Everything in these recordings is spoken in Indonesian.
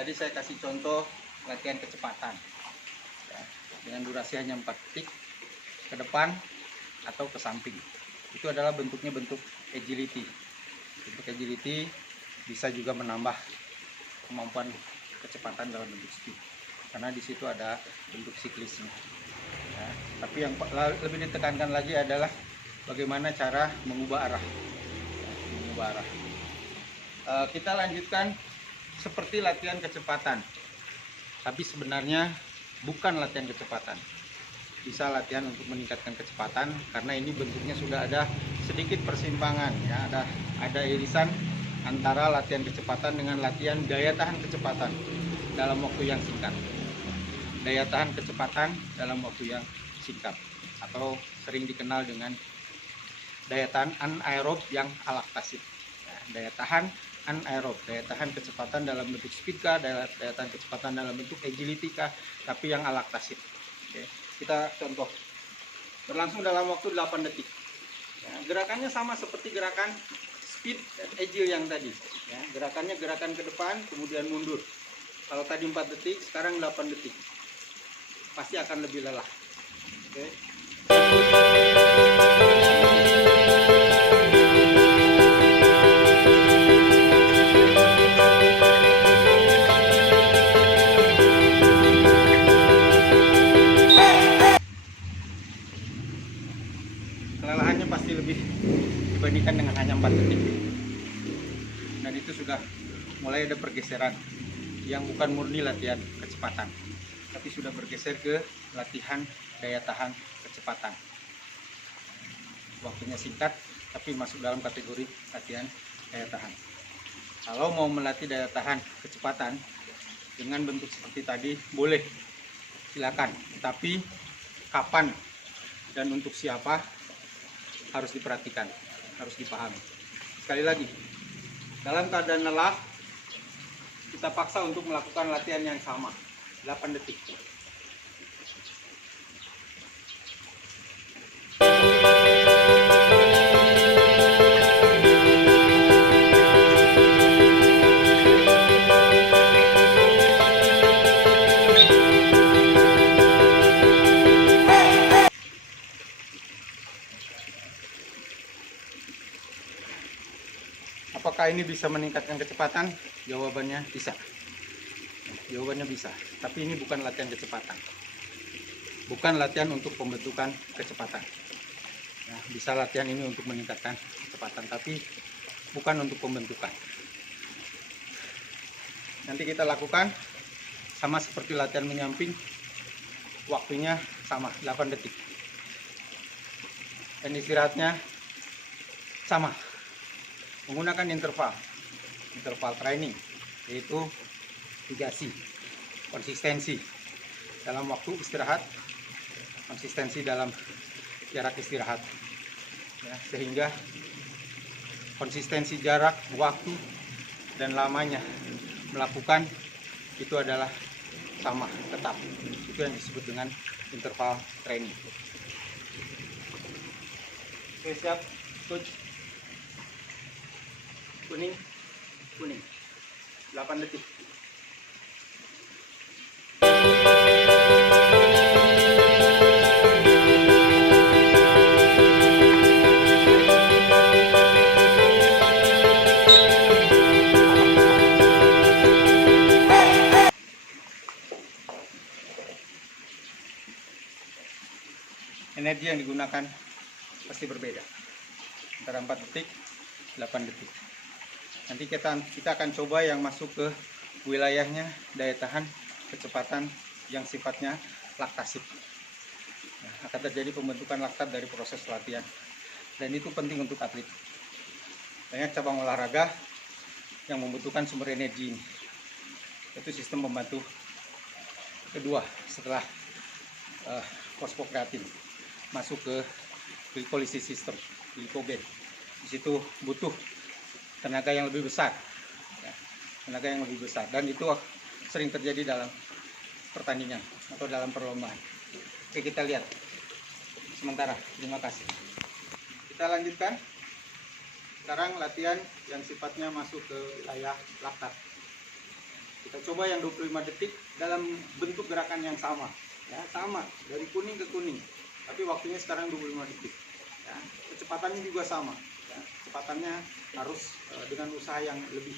Tadi saya kasih contoh latihan kecepatan ya, dengan durasi hanya 4 detik ke depan atau ke samping. Itu adalah bentuknya bentuk agility. Bentuk agility bisa juga menambah kemampuan kecepatan dalam bentuk speed, karena di situ ada bentuk siklisnya ya. Tapi yang lebih ditekankan lagi adalah bagaimana cara mengubah arah ya, mengubah arah. Kita lanjutkan seperti latihan kecepatan, tapi sebenarnya bukan latihan kecepatan. Bisa latihan untuk meningkatkan kecepatan, karena ini bentuknya sudah ada sedikit persimpangan ya, ada irisan antara latihan kecepatan dengan latihan daya tahan kecepatan dalam waktu yang singkat. Daya tahan kecepatan dalam waktu yang singkat, atau sering dikenal dengan daya tahan anaerob yang alaktasid. Daya tahan anaerob, daya tahan kecepatan dalam bentuk speed kah, daya tahan kecepatan dalam bentuk agility kah, tapi yang alaktasid. Oke. Kita contoh, berlangsung dalam waktu 8 detik ya, gerakannya sama seperti gerakan speed dan agile yang tadi ya. Gerakannya gerakan ke depan kemudian mundur. Kalau tadi 4 detik, sekarang 8 detik, pasti akan lebih lelah. Oke. Kelelahannya pasti lebih dibandingkan dengan hanya 4 detik. Dan itu sudah mulai ada pergeseran yang bukan murni latihan kecepatan, tapi sudah bergeser ke latihan daya tahan kecepatan. Waktunya singkat, tapi masuk dalam kategori latihan daya tahan. Kalau mau melatih daya tahan kecepatan dengan bentuk seperti tadi, boleh, silakan. Tapi kapan dan untuk siapa harus diperhatikan, harus dipahami. Sekali lagi, dalam keadaan lelah, kita paksa untuk melakukan latihan yang sama, 8 detik. Apakah ini bisa meningkatkan kecepatan? Jawabannya bisa. Jawabannya bisa. Tapi ini bukan latihan kecepatan. Bukan latihan untuk pembentukan kecepatan. Nah, bisa latihan ini untuk meningkatkan kecepatan, tapi bukan untuk pembentukan. Nanti kita lakukan sama seperti latihan menyamping. Waktunya sama, 8 detik. Dan istirahatnya sama. Menggunakan interval training, yaitu 3C, konsistensi dalam waktu istirahat, konsistensi dalam jarak istirahat ya, sehingga konsistensi jarak, waktu, dan lamanya melakukan itu adalah sama, tetap. Itu yang disebut dengan interval training. Oke, siap, coach. Kuning, 8 detik. Energi yang digunakan pasti berbeda, antara 4 detik, 8 detik. Nanti kita akan coba yang masuk ke wilayahnya daya tahan kecepatan yang sifatnya laktasid. Nah, akan terjadi pembentukan laktat dari proses latihan, dan itu penting untuk atlet. Banyak cabang olahraga yang membutuhkan sumber energi ini. Itu sistem pembantu kedua setelah fosfokreatin masuk ke glikolisis system, glikogen. Di situ butuh tenaga yang lebih besar ya, tenaga yang lebih besar, dan itu sering terjadi dalam pertandingan atau dalam perlombaan. Oke, kita lihat sementara. Terima kasih. Kita lanjutkan sekarang latihan yang sifatnya masuk ke wilayah laktat. Kita coba yang 25 detik dalam bentuk gerakan yang sama. Ya, sama dari kuning ke kuning. Tapi waktunya sekarang 25 detik. Ya, kecepatannya juga sama. Ya, kecepatannya harus dengan usaha yang lebih.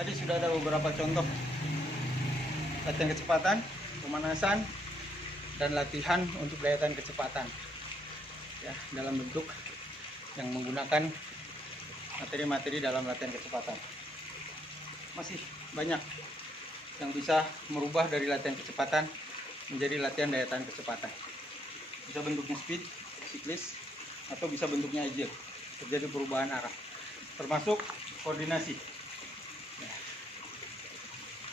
Tadi sudah ada beberapa contoh latihan kecepatan, pemanasan, dan latihan untuk daya tahan kecepatan. Ya, dalam bentuk yang menggunakan materi-materi dalam latihan kecepatan. Masih banyak yang bisa merubah dari latihan kecepatan menjadi latihan daya tahan kecepatan. Bisa bentuknya speed, siklis, atau bisa bentuknya agile. Terjadi perubahan arah. Termasuk koordinasi.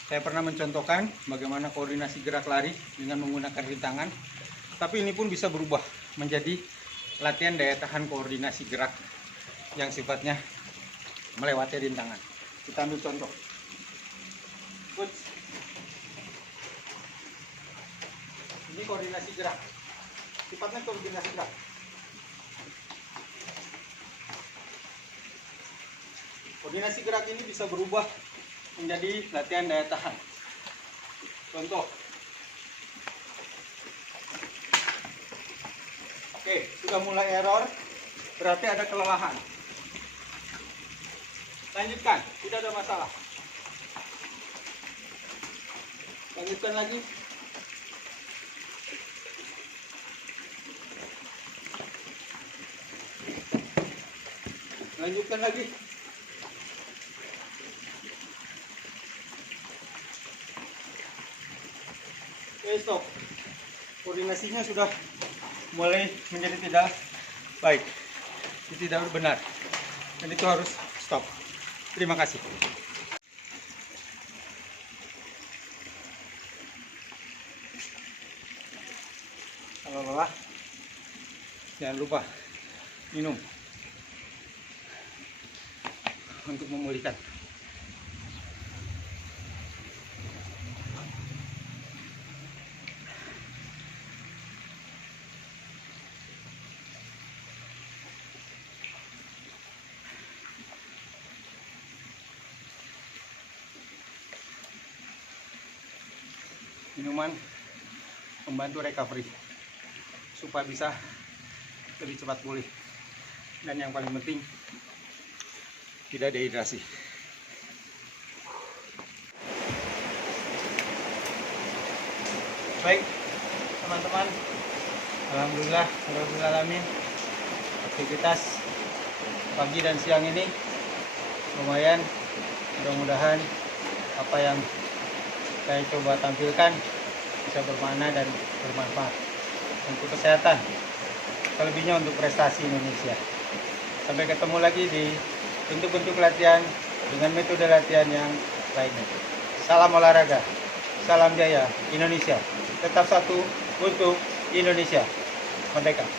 Saya pernah mencontohkan bagaimana koordinasi gerak lari dengan menggunakan rintangan. Tapi ini pun bisa berubah menjadi latihan daya tahan koordinasi gerak yang sifatnya melewati rintangan. Kita ambil contoh. Ini koordinasi gerak. Sifatnya koordinasi gerak. Koordinasi gerak ini bisa berubah menjadi latihan daya tahan. Contoh. Oke, sudah mulai error, berarti ada kelelahan. Lanjutkan, tidak ada masalah. Lanjutkan lagi. Lanjutkan lagi. Oke, stop. Koordinasinya sudah mulai menjadi tidak baik, tidak benar, dan itu harus stop. Terima kasih. Kalau lelah, jangan lupa minum untuk memulihkan. Minuman membantu recovery supaya bisa lebih cepat pulih, dan yang paling penting tidak dehidrasi. Baik, teman-teman. Alhamdulillah, alamin. Aktivitas pagi dan siang ini lumayan. Mudah-mudahan apa yang saya coba tampilkan bisa bermakna dan bermanfaat untuk kesehatan, selebihnya untuk prestasi Indonesia. Sampai ketemu lagi di bentuk-bentuk latihan dengan metode latihan yang lainnya. Salam olahraga, salam jaya Indonesia. Tetap satu untuk Indonesia merdeka.